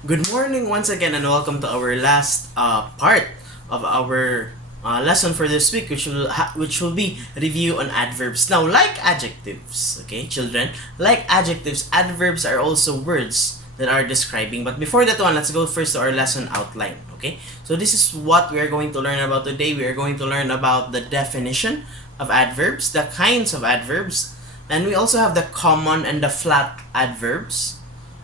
Good morning once again and welcome to our last part of our lesson for this week, which will be review on adverbs. Now, like adjectives, okay, children, like adjectives, adverbs are also words that are describing. But before that one, let's go first to our lesson outline, okay? So this is what we are going to learn about today. We are going to learn about the definition of adverbs, the kinds of adverbs, and we also have the common and the flat adverbs.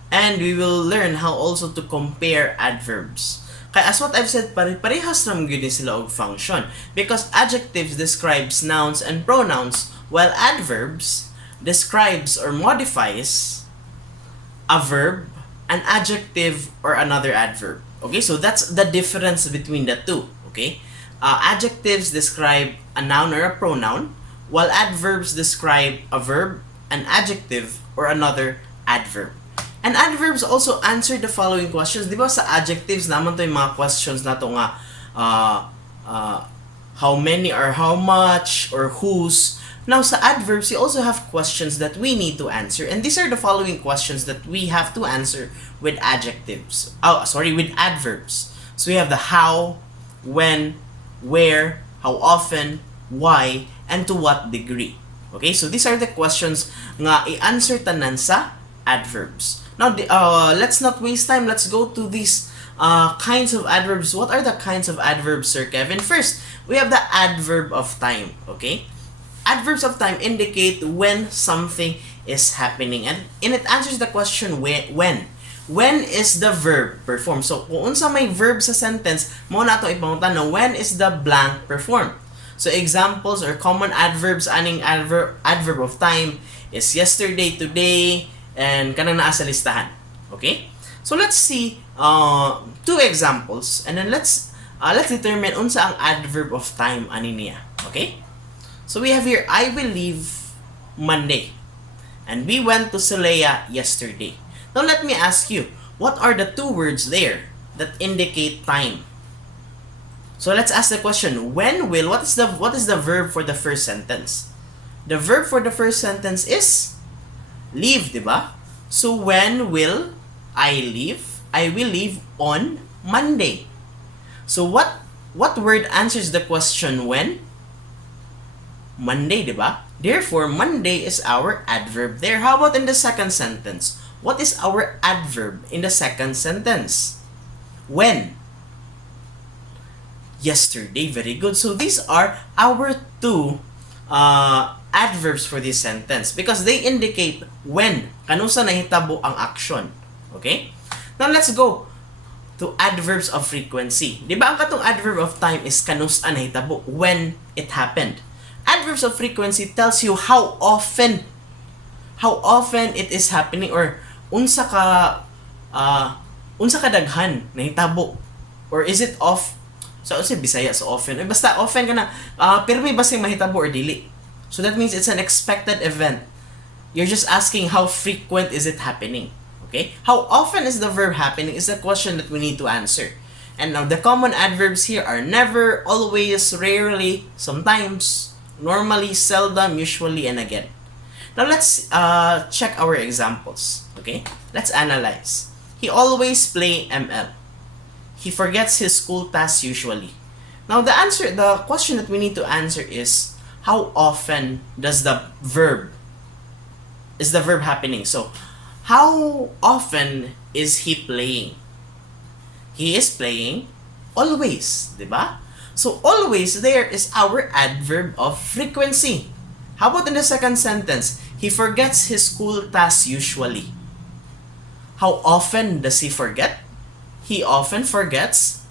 And we will learn how also to compare adverbs. Kaya as what I've said, parehas naman gyud sila og function. Because adjectives describes nouns and pronouns, while adverbs describes or modifies a verb, an adjective, or another adverb. Okay, so that's the difference between the two. Okay, adjectives describe a noun or a pronoun, while adverbs describe a verb, an adjective, or another adverb. And adverbs also answer the following questions. Di ba sa adjectives naman to yung mga questions na to nga how many or how much or whose. Now sa adverbs, you also have questions that we need to answer. And these are the following questions that we have to answer with adjectives. With adverbs. So we have the how, when, where, how often, why, and to what degree. Okay, so these are the questions nga i-answer tanan sa adverbs. Now, let's not waste time. Let's go to these kinds of adverbs. What are the kinds of adverbs, Sir Kevin? First, we have the adverb of time. Okay? Adverbs of time indicate when something is happening. And it answers the question when. When is the verb performed? So, kung unsa may verb sa sentence, mo na ito ipangutan na when is the blank performed. So, examples or common adverbs aning adverb of time is yesterday, today, and kanang naa sa listahan. Okay? So let's see two examples and then let's determine unsa ang adverb of time ani niya. Okay? So we have here, I will leave Monday. And we went to Celaya yesterday. Now let me ask you, what are the two words there that indicate time? So let's ask the question, when will, what is the verb for the first sentence? The verb for the first sentence is leave, di ba? So when will I leave? I will leave on Monday. So what word answers the question when? Monday, di ba? Therefore, Monday is our adverb there. How about in the second sentence? What is our adverb in the second sentence? When? Yesterday. Very good. So these are our two adverbs for this sentence because they indicate when kanusa nahitabo ang action. Okay? Now let's go to adverbs of frequency. Di ba ang katong adverb of time is kanusa nahitabo when it happened. Adverbs of frequency tells you how often it is happening or unsa kadaghan nahitabo or is it off. So say Bisaya so often. Basta often kana pirmi ba sing mahitabo or dili. So that means it's an expected event. You're just asking how frequent is it happening. Okay? How often is the verb happening is the question that we need to answer. And now the common adverbs here are never, always, rarely, sometimes, normally, seldom, usually, and again. Now let's check our examples. Okay? Let's analyze. He always play ML. He forgets his school tasks usually. Now the question that we need to answer is how often is the verb happening? So, how often is he playing? He is playing always, di ba? So, always there is our adverb of frequency. How about in the second sentence? He forgets his school tasks usually. How often does he forget? He often forgets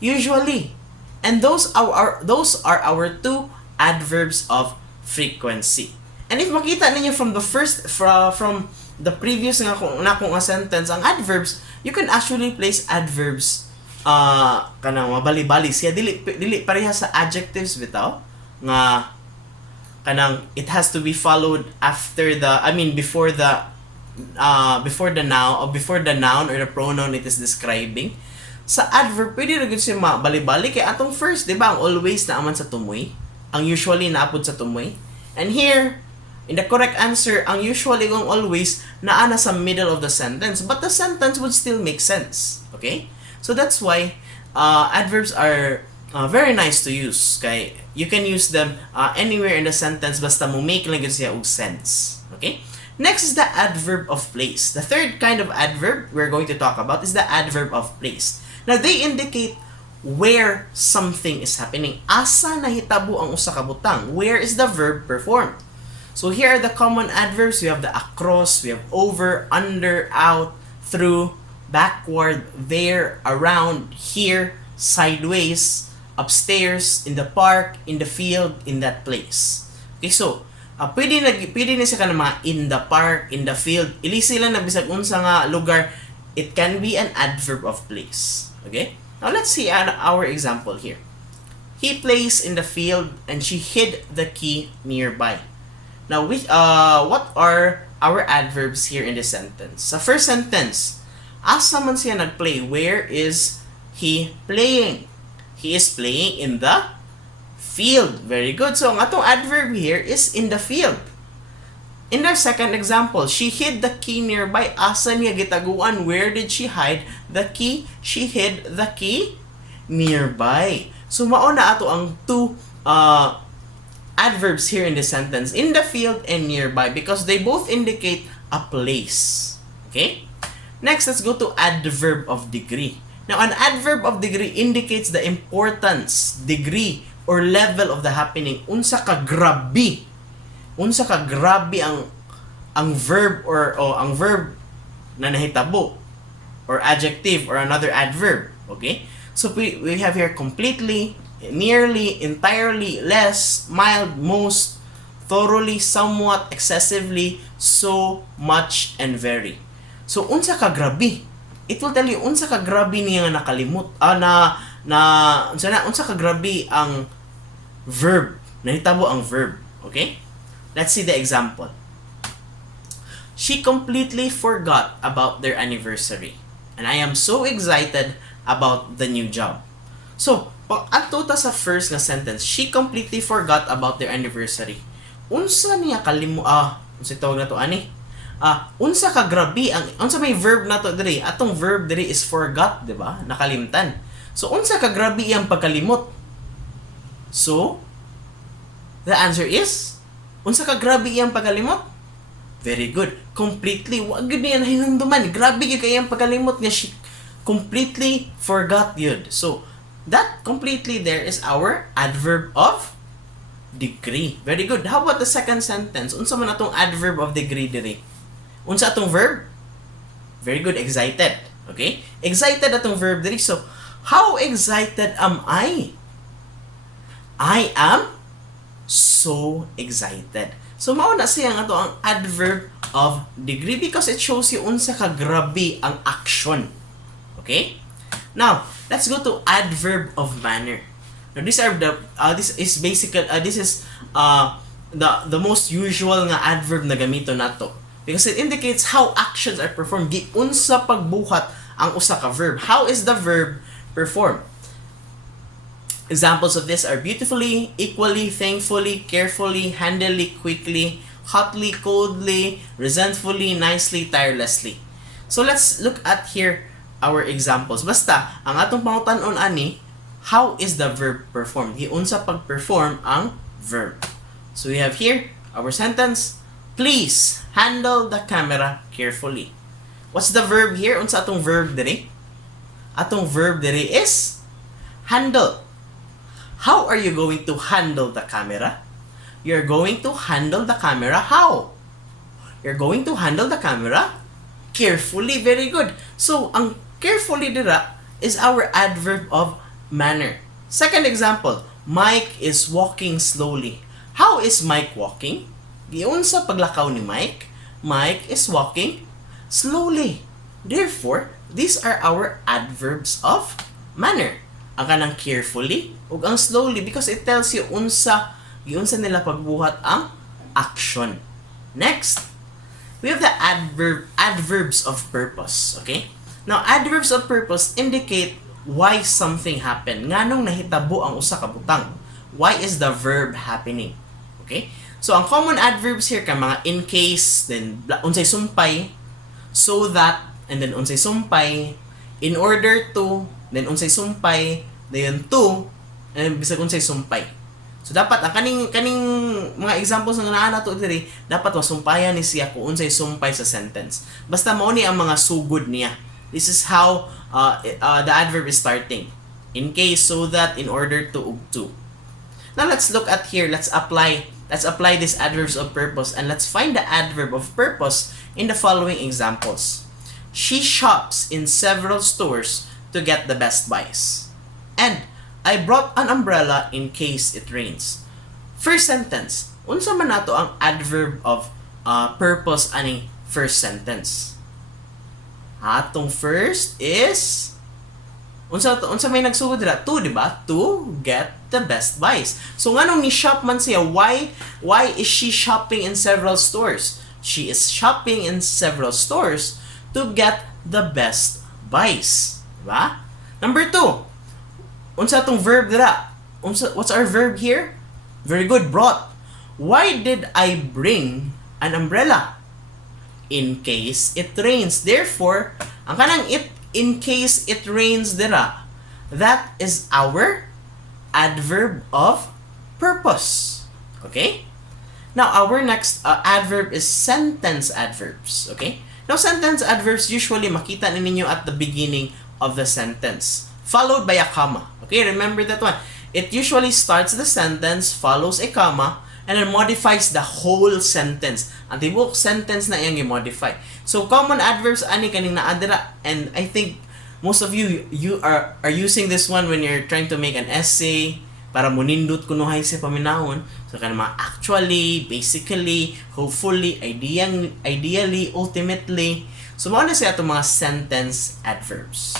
usually. And those are our two adverbs of frequency. And if makita ninyo from the previous nga kung a sentence ang adverbs, you can actually place adverbs kanang mabali-bali siya dili pareha sa adjectives bitaw nga kanang it has to be followed before the noun or the pronoun it is describing. Sa adverb pwede ra gyud siya mabali-bali kay atong first, di ba, ang always na aman sa tumoy. Ang usually naapod sa tumoy. And here, In the correct answer, ang usually kung always naa na sa middle of the sentence, but the sentence would still make sense. Okay? So that's why adverbs are very nice to use. Kay you can use them anywhere in the sentence basta mo make lang yun siya og sense. Okay? Next is the adverb of place. The third kind of adverb we're going to talk about is the adverb of place. Now, they indicate where something is happening. Asa nahitabo ang usa ka butang. Where is the verb performed? So here are the common adverbs. We have the across, we have over, under, out, through, backward, there, around, here, sideways, upstairs, in the park, in the field, in that place. Okay, so pwede na siya ka na mga in the park, in the field. Ilisi lang na bisag unsa nga lugar. It can be an adverb of place. Okay? Now let's see our example here. He plays in the field and she hid the key nearby. Now, what are our adverbs here in this sentence? Sa first sentence, asa man siya nagplay? Where is he playing? He is playing in the field. Very good. So, ang atong adverb here is in the field. In our second example, she hid the key nearby. Asa niya gitaguan? Where did she hide the key? She hid the key nearby. So, mauna ato ang two adverbs here in the sentence, in the field and nearby, because they both indicate a place. Okay? Next, let's go to adverb of degree. Now, an adverb of degree indicates the importance, degree, or level of the happening. Unsa ka grabe ang verb or ang verb na nahitabo, or adjective or another adverb. Okay? So we have here completely, nearly, entirely, less, mild, most, thoroughly, somewhat, excessively, so, much, and very. So unsa ka grabe? It will tell you unsa ka grabe niya nga nakalimot. Unsa ka grabe ang verb. Nahitabo ang verb. Okay? Let's see the example. She completely forgot about their anniversary. And I am so excited about the new job. So, pag ato ta sa first nga sentence, she completely forgot about their anniversary. Unsa niya unsa tawag na to ani? Unsa ka grabe ang unsa may verb na to diri? Atong verb diri is forgot, di ba? Nakalimtan. So, unsa ka grabe iyang pagkalimot? So, the answer is unsa ka grabe iyang pagkalimot? Very good. Completely, wag gyud niya hinumduman. Grabe gyud kay iyang pagkalimot niya. She completely forgot yun. So, that completely there is our adverb of degree. Very good. How about the second sentence? Unsa man atong adverb of degree diri? Unsa atong verb? Very good. Excited. Okay? Excited atong verb diri. So, how excited am I? I am so excited. So, mauna siya nga to ang adverb of degree because it shows you unsa ka grabe ang action. Okay? Now, let's go to adverb of manner. Now, these are the this is the most usual nga adverb na gamito nato because it indicates how actions are performed. Giunsa pagbuhat ang usa ka verb. How is the verb performed? Examples of this are beautifully, equally, thankfully, carefully, handily, quickly, hotly, coldly, resentfully, nicely, tirelessly. So let's look at here our examples. Basta, ang atong pangutan-on ani, how is the verb performed? Giunsa pag-perform ang verb. So we have here our sentence, please handle the camera carefully. What's the verb here? Unsa atong verb diri? Atong verb diri is handle. How are you going to handle the camera? You're going to handle the camera how? You're going to handle the camera carefully. Very good. So, ang carefully dira is our adverb of manner. Second example, Mike is walking slowly. How is Mike walking? Giunsa paglakaw ni Mike? Mike is walking slowly. Therefore, these are our adverbs of manner. Ang kanang carefully ug ang slowly because it tells you unsa nila pagbuhat ang action. Next, we have the adverbs of purpose. Okay? Now, adverbs of purpose indicate why something happened. Nganong nahitabo ang usa ka butang. Why is the verb happening? Okay? So ang common adverbs here kay mga in case, then unsay sumpay, so that, and then unsay sumpay, in order to, then unsay sumpay, then to, and bisag unsay sumpay. So dapat ang kaning mga examples nga naa nato diri, dapat masumpayan ni siya kung unsay sumpay sa sentence. Basta mao ni ang mga sugod niya. This is how the adverb is starting. In case, so that, in order to, ug to. Now let's look at here. Let's apply this adverbs of purpose, and let's find the adverb of purpose in the following examples. She shops in several stores to get the best buys. And I brought an umbrella in case it rains. First sentence. Unsa man nato ang adverb of purpose aning first sentence? Atong first is unsa may nagsugod dira? To, di ba? To get the best buys. So nganong ni shop man siya? Why is she shopping in several stores? She is shopping in several stores to get the best buys. Diba? Number 2. Unsa tong verb dira? What's our verb here? Very good, brought. Why did I bring an umbrella? In case it rains. Therefore, ang kanang it in case it rains dira, that is our adverb of purpose. Okay? Now, our next adverb is sentence adverbs. Okay? Now, sentence adverbs usually makita ninyo at the beginning of the sentence, followed by a comma. Okay? Remember that one. It usually starts the sentence, follows a comma, and then modifies the whole sentence. Ang tibuok sentence na iyang i-modify. So, common adverbs ani kaning naadira, and I think most of you are using this one when you're trying to make an essay para munindot kunuhay sa paminahon. So, kanang mga actually, basically, hopefully, ideally, ultimately. So, mao na siya itong mga sentence adverbs.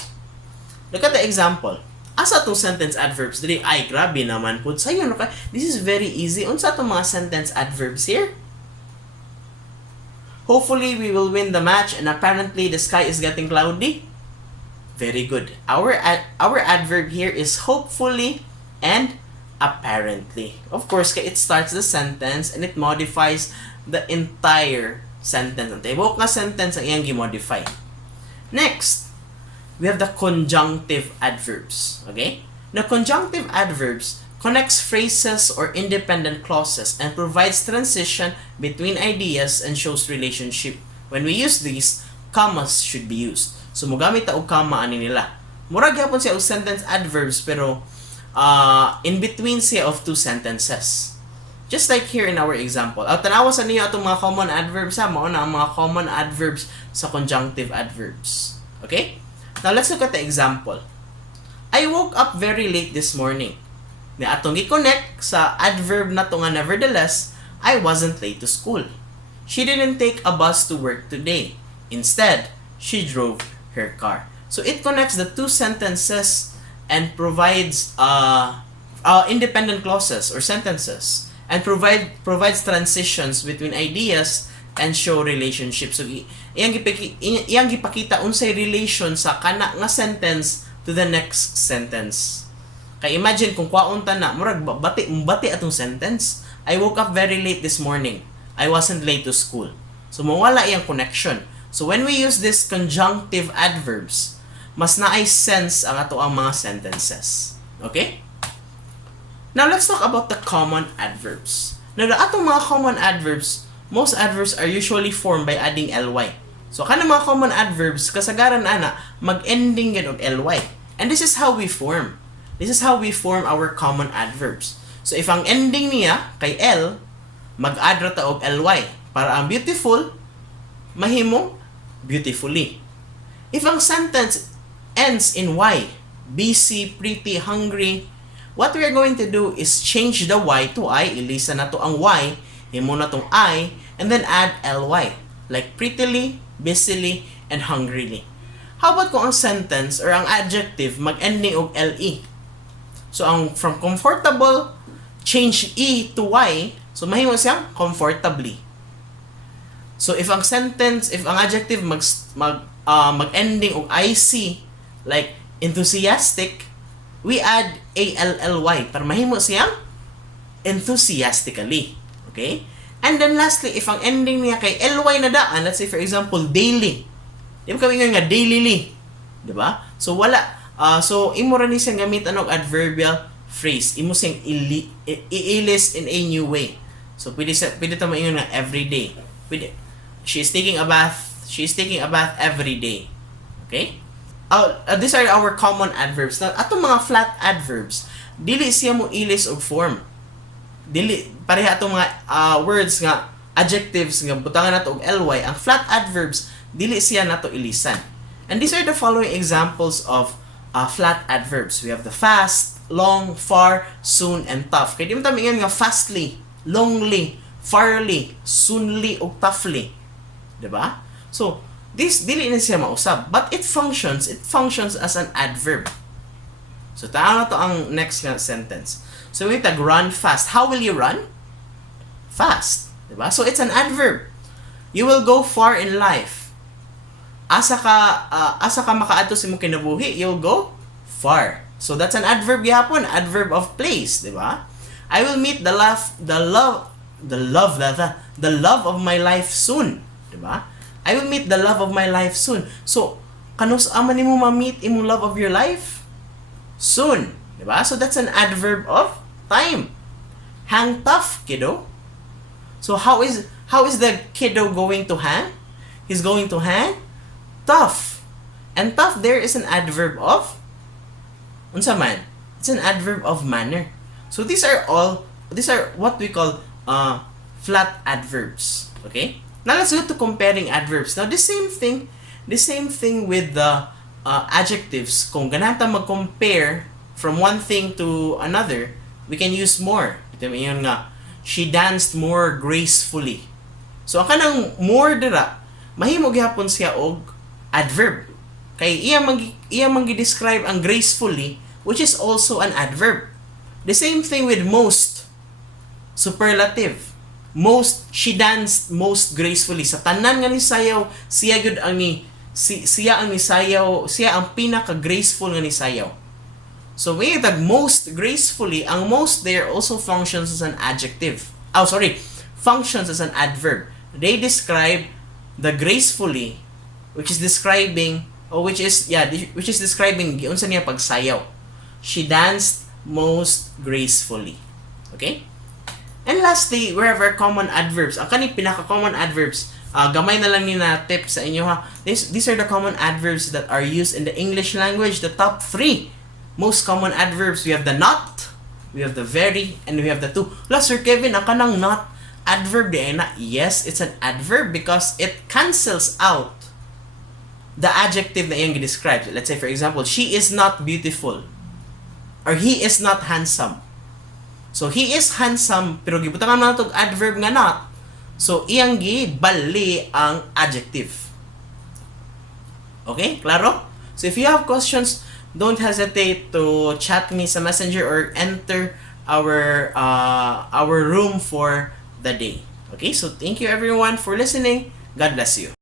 Look at the example. Asa itong sentence adverbs? Dili, ay, grabe naman po. Sa'yo, no? This is very easy. Unsa itong mga sentence adverbs here? Hopefully, we will win the match, and apparently, the sky is getting cloudy. Very good. Our adverb here is hopefully and apparently. Of course, it starts the sentence and it modifies the entire sentence. Ang tibok nga sentence ang iyang gi-modify. Next, we have the conjunctive adverbs. Okay? The conjunctive adverbs connects phrases or independent clauses and provides transition between ideas and shows relationship. When we use these, commas should be used. So, mogamit ta og comma ani nila. Murag gyapon siya og sentence adverbs pero in between siya of two sentences. Just like here in our example. Tanawa sa niyo atong mga common adverbs ha, mao na ang mga common adverbs sa conjunctive adverbs. Okay? Now, let's look at the example. I woke up very late this morning. Na atong gi-connect sa adverb na to nga nevertheless, I wasn't late to school. She didn't take a bus to work today. Instead, she drove her car. So it connects the two sentences and provides independent clauses or sentences and provides transitions between ideas and show relationships. So iyang gipakita unsay relation sa kana nga sentence to the next sentence. Kay imagine kung kwaon ta na murag bati atong sentence. I woke up very late this morning. I wasn't late to school. So mawala iyang connection. So when we use this conjunctive adverbs, mas naay sense ang ato ang mga sentences. Okay? Now let's talk about the common adverbs. Now the atong mga common adverbs, most adverbs are usually formed by adding ly. So kanang mga common adverbs kasagaran ana mag-ending gid og ly. And this is how we form. This is how we form our common adverbs. So if ang ending niya kay l, mag-add ra ta og ly para ang beautiful mahimong beautifully. If ang sentence ends in y, busy, pretty, hungry, what we are going to do is change the y to I, ilisa na to ang y, himo na tong I, and then add ly, like prettily, busily, and hungrily. How about kung ang sentence or ang adjective mag-ending og le? So ang from comfortable, change e to y, so mahimo siyang comfortably. So if ang sentence, if ang adjective mag-ending og IC, like enthusiastic, we add ALLY para mahimo siyang enthusiastically. Okay? And then lastly, if ang ending niya kay ly na daan, let's say for example, daily. Di ba kami nga daily? Di ba? So wala. So imo ra ni siyang gamit og adverbial phrase. Imo siyang i-list in a new way. So pwede ta maingon nga everyday. Pwede. She is taking a bath every day. Okay? These are our common adverbs. Now, atong mga flat adverbs, dili siya mo i-list og form. Dili pareha atong mga words nga adjectives nga butangan nato og ly. Ang flat adverbs dili siya nato ilisan. And these are the following examples of flat adverbs. We have the fast, long, far, soon, and tough. Kaya di mo tamingan nga fastly, longly, farly, soonly, ug toughly. Diba? So, this dili na siya mausab, but it functions as an adverb. So, tama na to ang next nga sentence. So, we tag run fast. How will you run? Fast. Diba? So, it's an adverb. You will go far in life. Asa ka makaadto sa imong kinabuhi, you'll go far. So, that's an adverb gihapon, adverb of place, diba? I will meet the love of my life soon. Diba? I will meet the love of my life soon. So, kanus aman nimo ma-meet imong love of your life? Soon. Diba? So, that's an adverb of time. Hang tough, kiddo. So, how is the kiddo going to hang? He's going to hang tough. And tough there is an adverb of unsa man? It's an adverb of manner. So, these are what we call flat adverbs. Okay? Now let's go to comparing adverbs. Now the same thing with the adjectives. Kung ganahan ta mag-compare from one thing to another, we can use more. Ito yun nga, she danced more gracefully. So ang kanang more dira, mahimo gyapon siya og adverb. Kay iya man gi-describe ang gracefully, which is also an adverb. The same thing with most, superlative. Most, she danced most gracefully. Sa tanan nga ni sayaw, siya ang pinaka-graceful nga ni sayaw. So, when you tag most gracefully, ang most there also functions as an adjective. Functions as an adverb. They describe the gracefully, which is describing unsa niya pagsayaw. She danced most gracefully. Okay? And lastly, we have our common adverbs. Ang kaning pinaka-common adverbs, gamay na lang ni na tip sa inyo ha. These are the common adverbs that are used in the English language. The top 3 most common adverbs. We have the not, we have the very, and we have the to. Plus, Sir Kevin, ang kanang not adverb di na. Yes, it's an adverb because it cancels out the adjective na iyang describes. Let's say, for example, she is not beautiful or he is not handsome. So, he is handsome, pero gibutangan na itong adverb nga not. So, iyang gibali ang adjective. Okay? Klaro? So, if you have questions, don't hesitate to chat me sa messenger or enter our room for the day. Okay? So, thank you everyone for listening. God bless you.